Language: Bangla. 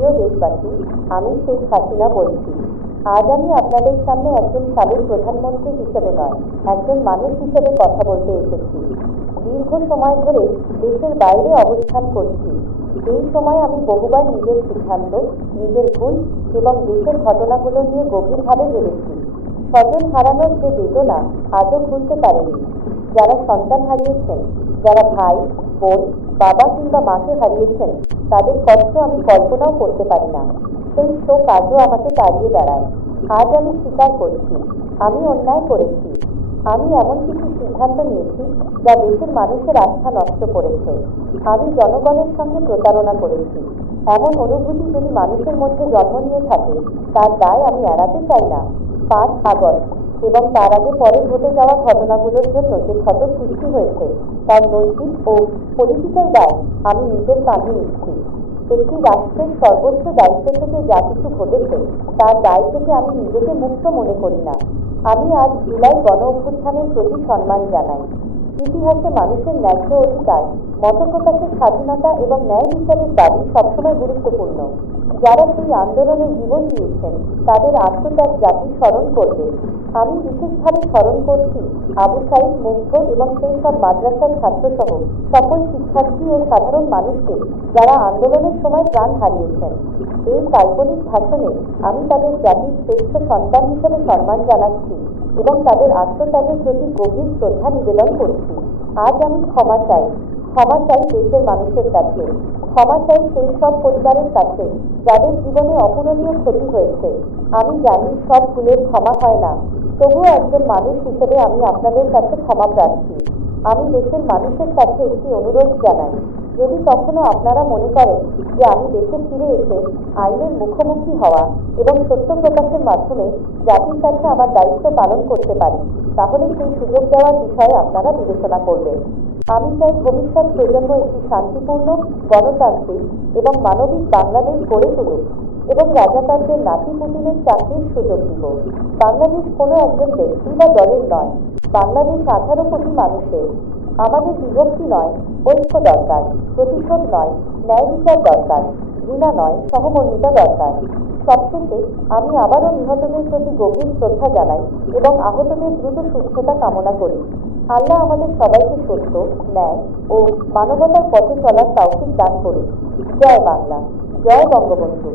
প্রিয় দেশবাসী, আমি শেখ হাসিনা বলছি। আজ আমি আপনাদের সামনে একজন সাবেক প্রধানমন্ত্রী হিসেবে নয়, একজন মানুষ হিসেবে কথা বলতে এসেছি। দীর্ঘ সময় ধরে দেশের বাইরে অবস্থান করছি। এই সময় আমি বহুবার নিজের সিদ্ধান্ত, নিজের ভুল এবং দেশের ঘটনাগুলো নিয়ে গভীরভাবে ভেবেছি। স্বজন হারানোর যে বেদনা আজও ভুলতে পারেনি। যারা সন্তান হারিয়েছেন, যারা ভাই, বোন, বাবা কিংবা মাকে হারিয়েছেন, তাদের কষ্ট আমি কল্পনাও করতে পারি না। সেই শোক আজও আমাকে তাড়িয়ে বেড়ায়। আজ আমি স্বীকার করছি, আমি অন্যায় করেছি। আমি এমন কিছু সিদ্ধান্ত নিয়েছি যা দেশের মানুষের আস্থা নষ্ট করেছে। আমি জনগণের সঙ্গে প্রতারণা করেছি। এমন অনুভূতি যদি মানুষের মধ্যে জন্ম নিয়ে থাকে, তার দায় আমি এড়াতে চাই না। 5 আগস্ট এবং তার আগে পরে ঘটে যাওয়া ঘটনাগুলোর জন্য যে ক্ষত সৃষ্টি হয়েছে, তার নৈতিক ও পলিটিক্যাল দায় আমি নিজের কাঁধে নিচ্ছি। একটি রাষ্ট্রের সর্বোচ্চ দায়িত্ব থেকে যা কিছু ঘটেছে, তার দায় থেকে আমি নিজেকে মুক্ত মনে করি না। আমি আজ জুলাই গণ অভ্যুত্থানের প্রতি সম্মান জানাই। ইতিহাসে মানুষের ন্যায্য অধিকার, মতপ্রকাশের স্বাধীনতা এবং ন্যায় বিচারের দাবি সবসময় গুরুত্বপূর্ণ। যারা সেই আন্দোলনে জীবন দিয়েছেন, তাদের আত্মত্যাগ জাতি স্মরণ করবে। আমি বিশেষভাবে স্মরণ করছি আবু সাইদ, মুগ্ধ এবং সেই সব মাদ্রাসার ছাত্রসহ সকল শিক্ষার্থী ও সাধারণ মানুষকে যারা আন্দোলনের সময় প্রাণ হারিয়েছেন। এই কাল্পনিক ভাষণে আমি তাদের জাতির শ্রেষ্ঠ সন্তান হিসেবে সম্মান জানাচ্ছি এবং তাদের আত্মত্যাগের প্রতি গভীর শ্রদ্ধা নিবেদন করছি। আজ আমি ক্ষমা চাই। ক্ষমা চাই দেশের মানুষের কাছে। ক্ষমা চাই সেই সব পরিবারের কাছে যাদের জীবনে অপূরণীয় ক্ষতি হয়েছে। আমি জানি সব ভুলের ক্ষমা হয় না, তবুও একজন মানুষ হিসেবে আমি আপনাদের কাছে ক্ষমা প্রার্থী। আমি দেশের মানুষের কাছে একটি অনুরোধ জানাই, যদি কখনো আপনারা মনে করেন যে আমি দেশে ফিরে এসে আইনের মুখোমুখি হওয়া এবং সত্য প্রকাশের মাধ্যমে জাতির কাছে আমার দায়িত্ব পালন করতে পারি, তাহলে সেই সুযোগ দেওয়ার বিষয়ে আপনারা বিবেচনা করবেন। আমি চাই ভবিষ্যৎ প্রজন্ম একটি শান্তিপূর্ণ, গণতান্ত্রিক এবং মানবিক বাংলাদেশ গড়ে তুলুক এবং রাজাকারদের নাতি পুতিনের চাকরির সুযোগ দিব। বাংলাদেশ কোনো একজন ব্যক্তি বা দলের নয়, বাংলাদেশ 18 কোটি মানুষের। আমাদের বিভক্তি নয়, ঐক্য দরকার। প্রতিশোধ নয়, ন্যায় বিচার দরকার। ঘৃণা নয়, সহমর্মিতা দরকার। সবশেষে আমি আবারও নিহতদের প্রতি গভীর শ্রদ্ধা জানাই এবং আহতদের দ্রুত সুস্থতা কামনা করি। আল্লাহ আমাদের সবাইকে সত্য, ন্যায় ও মানবতার পথে চলার তৌফিক দান করুন। জয় বাংলা, জয় বঙ্গবন্ধু।